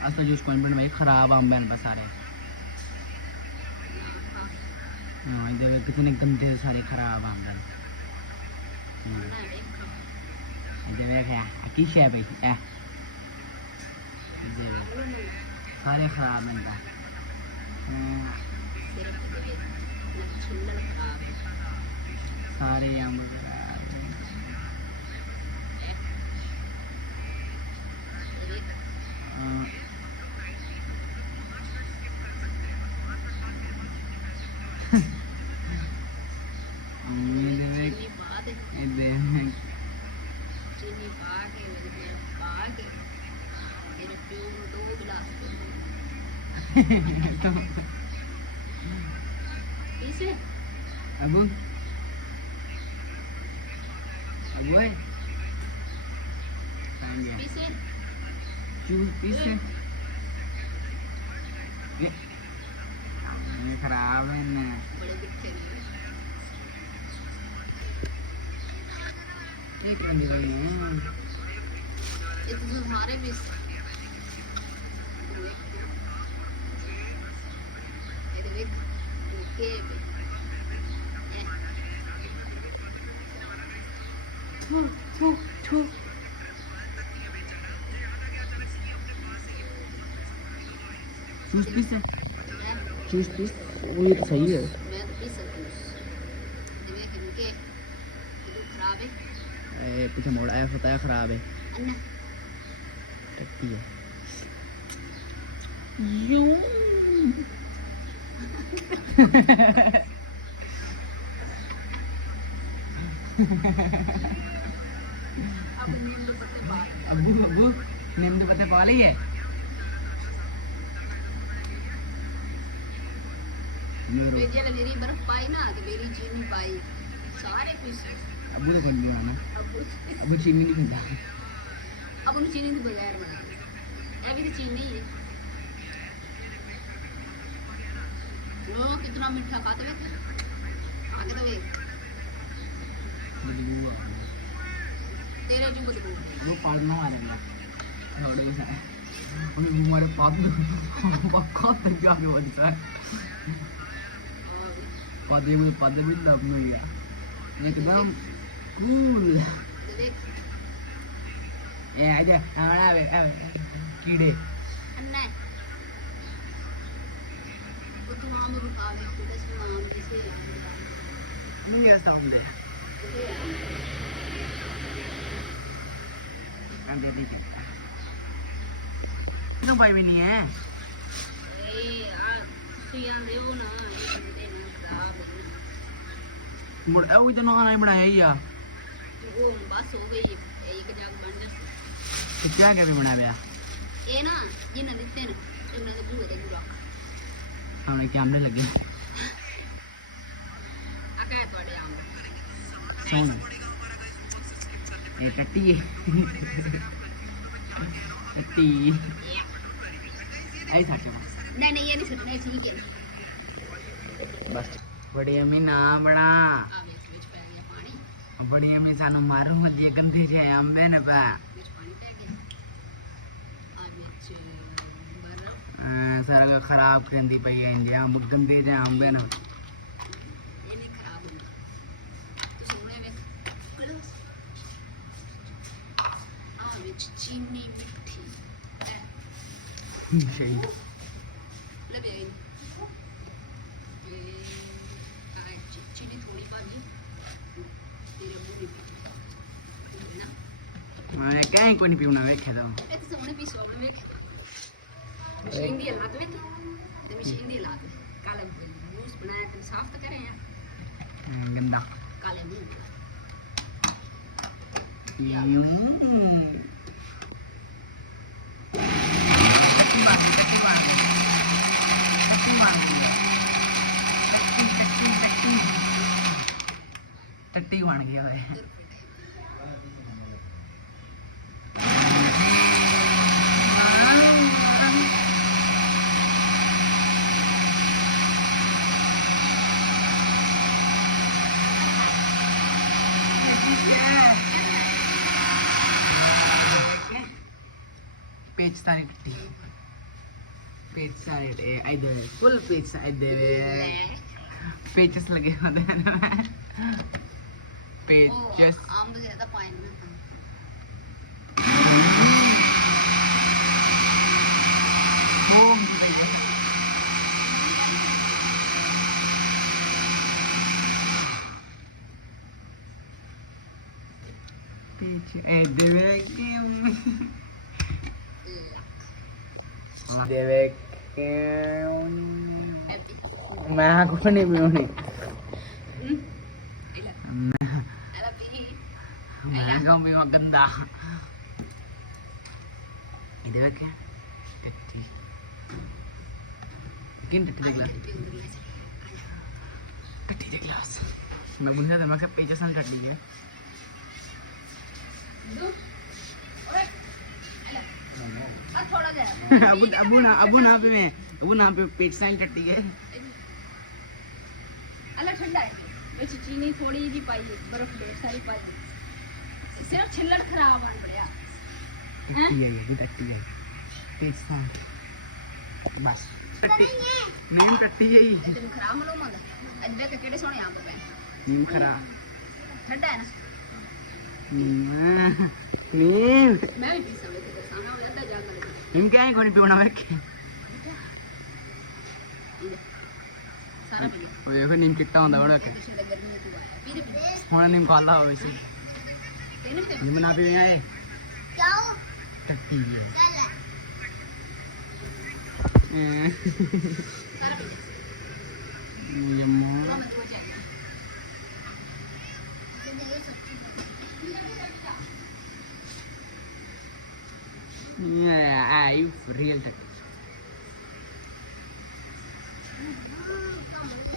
असल जूस कौन बन भाई खराब आम बन बस सारे हाँ इधर कितने गंदे सारे खराब आम बन इधर देखा किस है भाई सारे खराब बनता सारे आम अबू अबू पीछे खराब है ना एक बंदी लगी है ये तो हमारे भी ये देख के चूस पीस है चूस पीस वो ये तो सही है मैं तो पी सकती हूँ देख इनके ये तो खराब है पीछे मोड़ आया होता है खराब है अन्ना टट्टी है यू अबू अबू नीम के पत्ते पा ली है बेजे ने मेरी बर्फ पाई ना कि मेरी चीनी पाई सारे कुछ अबू तो बन गया ना अब अबू चीनी नहीं पीता अब उन चीनी के बगैर बना ये भी तो चीनी है लो कितना मीठा खाते हैं आगे तो देख बदबू आ तेरे जो बदबू वो पढ़ना आ रहा है थोड़े से हमें हमारे पाप पक्का तंजा के बनता है पदे भी लब में गया एकदम कूल देख ए आजा हमारा कीड़े अन्ना वो तो नाम रुकावे तो दस नाम जैसे नहीं ऐसा हमने दे दी कितना भाई भी नहीं है ए आ सुइयां देओ ना ये देना खराब है मुड़ ए भी तो ना बनाया ही आ वो बस हो गई एक जग बन जाए क्या क्या भी बना दिया ये ना ये ना दिखते ना इन्होंने तो पूरे पूरा हमने कैमरे लगे आका है थोड़े आम सोन ये टट्टी टट्टी आई था क्या नहीं नहीं ये नहीं सुनना ठीक है बस बड़ी अम्मी ना बड़ा आ बीच पै गया पानी बड़ी अम्मी सानू मारू मत ये गंदे जे अंबे न पा बीच पानी पै गया आ बीच बर्फ सारा खराब कहंदी पई है जे हम गंदे जे अंबे न ये नहीं खराब होगा तो सुने में आ बीच चीनी मिठी सही लगे चीनी थोड़ी पानी तेरे मुंह में ना मैं कहीं कोई नहीं पीना वेखे तो ਇਹ ਤਾਂ ਸੋਹਣੇ ਪੀਸ ਹੋ ਵੇਖ ਮਸ਼ੀਨ ਦੀ ਹਾਲਾਤ ਵੇਖ ਤੇ ਮਸ਼ੀਨ ਦੀ ਹਾਲਾਤ ਕਾਲੇ ਜੂਸ ਬਣਾਇਆ ਤੇ ਸਾਫ਼ ਤਾਂ ਕਰੇ ਆ गंदा ਕਾਲੇ ਮੂੰਹ टट्टी बन गया है पेच सारी टट्टी ਪੀਜ਼ਾ ਇਹਦੇ ਫੁੱਲ ਪੀਜ਼ਾ ਇਹਦੇ ਪੇਚਸ ਲਗੇ ਹੁੰਦੇ ਨੇ ਪੇਚਸ ਆਮ ਤੋਂ ਜ਼ਿਆਦਾ ਪਾਣੀ ਨਾ ਉਹ ਪੀਚ ਇਹਦੇ ਵੇਖ ਦੇਵੇ ਹੈਪੀ ਮੈਂ ਕੁਛ ਨਹੀਂ ਪੀਉਣੀ ਐਲਾ ਪੀ ਮੈਂ ਕਹੂੰ ਵੀ ਗੰਦਾ ਇਹਦੇ ਵੇਖ ਟੱਟੀ ਕਿੰਨ ਟੱਟੀ ਦੇ ਗਲਾਸ ਟੱਟੀ ਦੇ ਗਲਾਸ ਮੈਂ ਬੁਝਾ ਤਾਂ ਮੈਂ ਕਿਹਾ ਪੇਜਸ ਨਾਲ ਟੱਟੀ ਹੈ दो ओए एला आ थोड़ा दे अबू ना पे पेट साइन टट्टी है अला ठंडा है ਵਿੱਚ ਚੀਨੀ ਥੋੜੀ ਜੀ ਪਾਈ ਹੈ ਬਰਫ ਢੇਰ ਸਾਰੀ ਪਾਈ ਹੈ ਸਿਰਫ ਛਿੱਲੜ ਖਰਾਬ ਆਣ ਬੜਿਆ टट्टी है ये टट्टी है पेट साइन बस टट्टी नहीं टट्टी है ये ਤੈਨੂੰ ਖਰਾਬ ਮਲੋ ਮੰਦਾ ਅੱਧੇ ਕਿ ਕਿਹੜੇ ਸੋਹਣੇ ਆਪ ਪਏ नीम खरा ਠੰਡਾ ਹੈ ਨਾ नीम ਮੈਂ ਵੀ ਪੀ ਸਕਦਾ ਤੇ ਸਾਹਮਣੇ ਹੋ ਜਾਂਦਾ ਜਾ ਕਰ नीम क्या है कोनी पीना बैठ के ਸਾਰਾ ਪੀ ਉਹ ਦੇਖੋ नीम किट्टा ਹੁੰਦਾ ਬੜਾ ਕੇ ਕਿਸੇ ਦਾ ਗਰਮੀ ਤੂੰ ਆਇਆ ਪੀ ਦੇ ਹੁਣ नीम खाला होवे सी ਤੈਨੂੰ ਤੇ नीम ना पी आए ਜਾਓ टट्टी है ਚੱਲ ਸਾਰਾ ਪੀ ये मो ਮੈਂ ਤੂੰ ਜਾ Yeah, I real